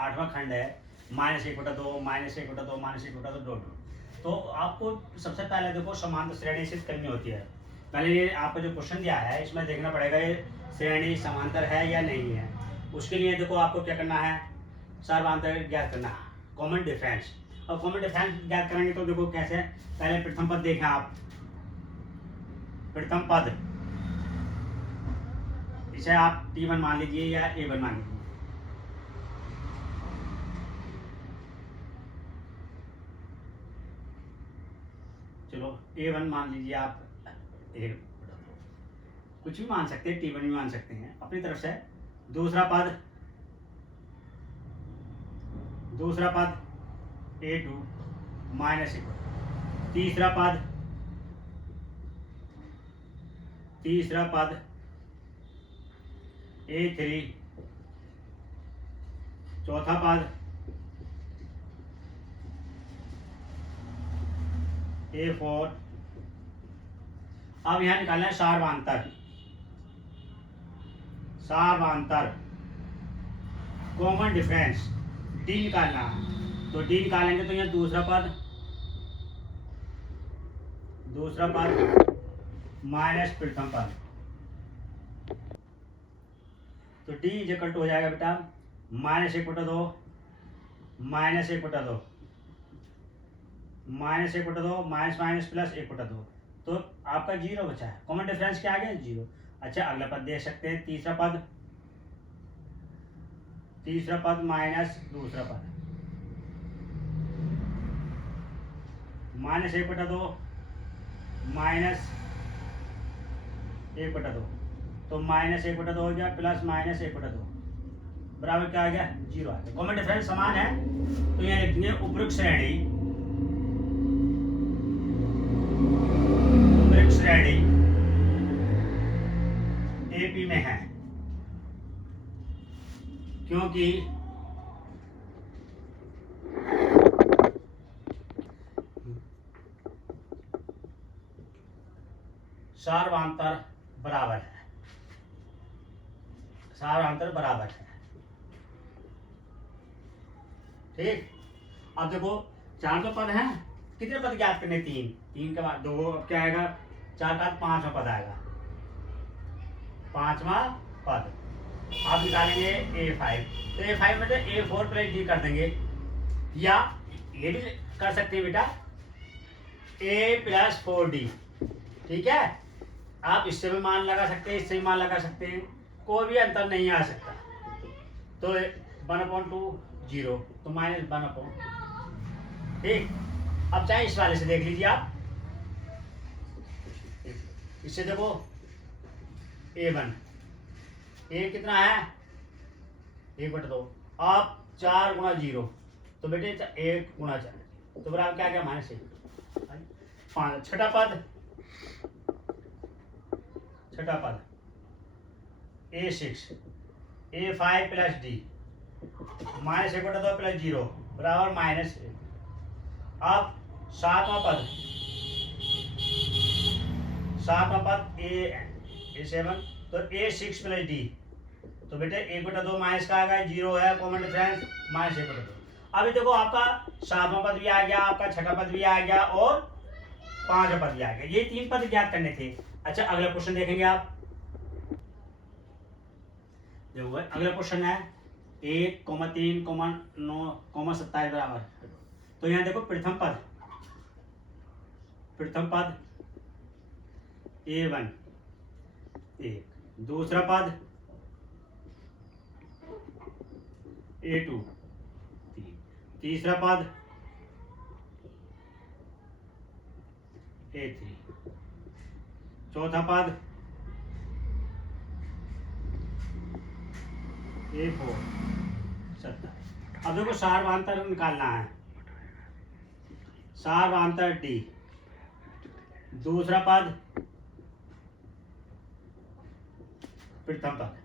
8वां खंड है -1/2 -1/2 -1/2 डॉट। तो आपको सबसे पहले देखो समांतर श्रेणी सिद्ध करनी होती है। पहले ये आपका जो क्वेश्चन दिया है इसमें देखना पड़ेगा ये श्रेणी समांतर है या नहीं है। उसके लिए देखो आपको क्या करना है, सर्वांतर ज्ञात करना है, कॉमन डिफरेंस। और कॉमन डिफरेंस ज्ञात करेंगे तो देखो कैसे, पहले प्रथम पद देखें आप, प्रथम पद इसे आप T1 मान लीजिए या A1 मान लीजिए। चलो A1 मान लीजिए आप, कुछ भी मान सकते हैं, T1 भी मान सकते हैं अपनी तरफ से। दूसरा पद A2 -1। तीसरा पद A3। चौथा पद A4। अब यहां निकालना है सार्वंतर कॉमन डिफरेंस D निकालना है। तो D निकालेंगे तो यहाँ दूसरा पद माइनस प्रथम पद, तो D इज इक्वल टू हो जाएगा बेटा -1/2 -1/2 -1/2 माइनस प्लस 1/2। तो आपका 0 बचा है। कॉमन डिफरेंस क्या आ गया, 0। अच्छा अगला पद देख सकते हैं, तीसरा पद माइनस दूसरा पद, -1/2 -1/2। तो -1/2 हो गया प्लस -1/2 बराबर क्या आ गया, 0 आ गया। कॉमन डिफरेंस समान है तो यहाँ लिख देंगे उपयुक्त श्रेणी AP में है, क्योंकि सार्वंतर बराबर है। ठीक, अब देखो 4 तो पद हैं, कितने पद ज्ञात करने, 3 के बाद 2, अब क्या आएगा, 4 का 5वां पद आएगा, 5वां पद। आप निकालेंगे A5, तो A5 में तो A4 प्लस D कर देंगे, या ये भी कर सकते हैं बेटा A प्लस 4D। ठीक है, आप इससे भी मान लगा सकते हैं, इससे भी मान लगा सकते हैं, कोई भी अंतर नहीं आ सकता। तो 1/2 0, तो -1/2। ठीक, अब चाहे इस वाले से देख लीजिए आप, इससे देखो A1 A कितना है 1/2, आप 4 गुणा 0, तो बेटे 1 गुणा 4, तो बराबर क्या क्या -1। 5 छठा पद A6 A5 plus D -1/2 plus 0 बराबर -1। अब सातवां पद A7, तो A6 प्लस D, तो बेटे 1/2 माइनस का आ गया, 0 है कॉमन डिफरेंस, -1/2। अभी देखो आपका सातवां पद भी आ गया, आपका छठा पद भी आ गया और पांचवा पद भी आ गया। ये 3 पद ज्ञात करने थे। अच्छा अगला क्वेश्चन देखेंगे आप, देखो अगला क्वेश्चन है 1, 3, 9, 27 बराबर। तो यहाँ देखो प्रथम पद A1 1, दूसरा पद A2 3, तीसरा पद A3, चौथा पद A4 27। अब देखो सार्वंतर निकालना है, सार्वंतर D, दूसरा पद प्रथम पद,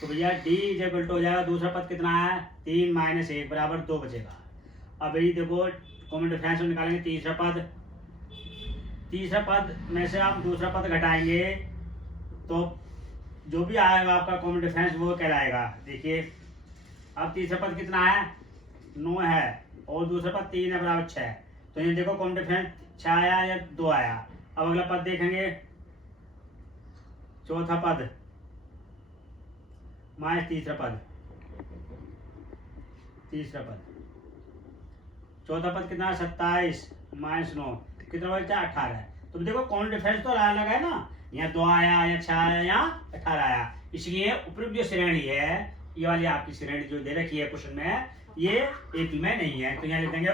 तो भैया D इक्वल टू हो जाएगा, दूसरा पद कितना है 3 - 1 बराबर 2 बचेगा। अब ये देखो कॉमन डिफरेंस निकालेंगे, तीसरा पद में से आप दूसरा पद घटाएंगे तो जो भी आएगा आपका कॉमन डिफरेंस वो कहलाएगा। देखिए अब तीसरा पद कितना है, 9 है, और दूसरा पद 3 है बराबर 6। तो ये देखो कॉमन डिफरेंस 6 आया या 2 आया। अब अगला पद देखेंगे, चौथा पद माइनस तीसरा पद, चौथा पद कितना है 27 माइनस 9 कितना बचा 18। तो देखो कॉमन डिफरेंस तो अलग अलग है ना, यहाँ 2 आया या 6 आया या 18 आया। इसलिए उपयुक्त जो श्रेणी है, ये वाली आपकी श्रेणी जो दे रखी है क्वेश्चन में, ये एपी में नहीं है। तो यहाँ लिख देंगे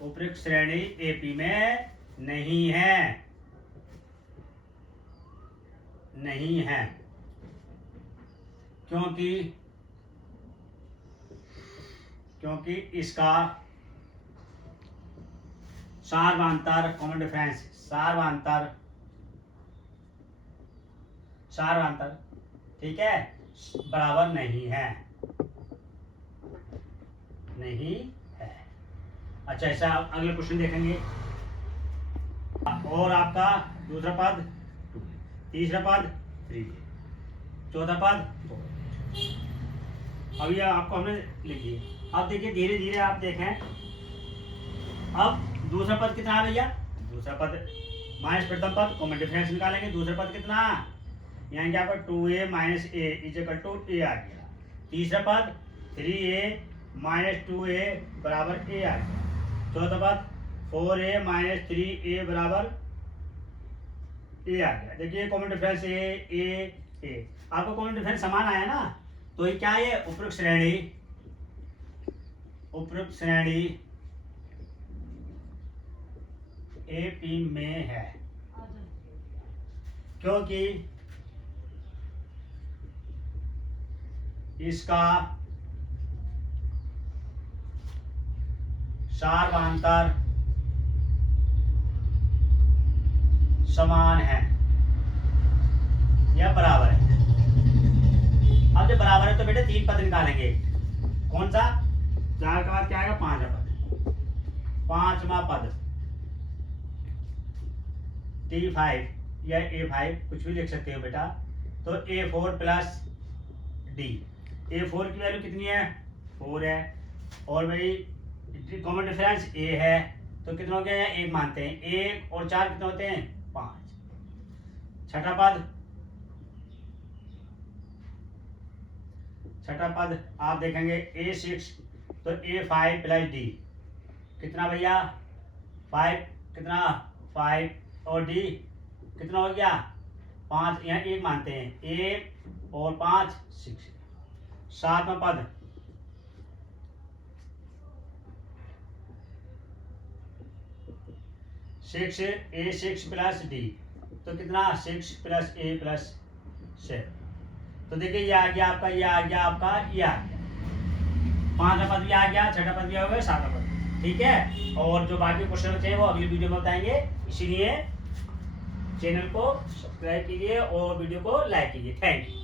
उपयुक्त श्रेणी एपी में नहीं है, क्योंकि इसका सार्वधातुक कॉमन डिफरेंस सार्वधातुक ठीक है बराबर नहीं है। अच्छा ऐसा अगले क्वेश्चन देखेंगे। और आपका दूसरा पद 2, तीसरा पद 3, चौथा पद 4। अभी आपको हमने लिख दिया। अब देखिए धीरे धीरे आप देखें, अब दूसरा पद कितना है भैया, दूसरा पद माइनस प्रथम पद कॉमन डिफरेंस निकालेंगे। दूसरा पद कितना, यहाँ क्या पर 2a minus a is equal to a आ गया। तीसरा पद 3a माइनस 2a बराबर a आ गया। चौथा पद 4a माइनस 3a बराबर a आ गया। देखिए कॉमन डिफरेंस a आपको कॉमन डिफरेंस समान आया ना, तो ये क्या है उपयुक्त श्रेणी एपी में है, क्योंकि इसका सार्वधातुक समान है या बराबर है। अब जब बराबर है तो बेटे 3 पद निकालेंगे। कौन सा, 4 के बाद क्या आएगा 5वां पद, 5वां पद T5 या A5 कुछ भी लिख सकते हो बेटा। तो A4 प्लस D, A4 की वैल्यू कितनी है 4 है, और भाई कॉमन डिफरेंस A है, तो कितना हो गया यहाँ 1 मानते हैं, 1 और 4 कितने होते हैं 5। छठा पद आप देखेंगे A6, तो A5 प्लस D कितना भैया 5, कितना 5 और D कितना हो गया 5, यहाँ 1 मानते हैं, 1 और 5 6। 7वां पद A6 प्लस D, तो कितना 6 प्लस A प्लस 7। तो देखिए ये आ गया आपका, ये आ गया आपका, ये आ गया 5वां पद भी आ गया, छठा पद भी हो गया, 7वां पद। ठीक है, और जो बाकी क्वेश्चन बचे हैं वो अगली वीडियो में बताएंगे। इसीलिए चैनल को सब्सक्राइब कीजिए और वीडियो को लाइक कीजिए। Thank you.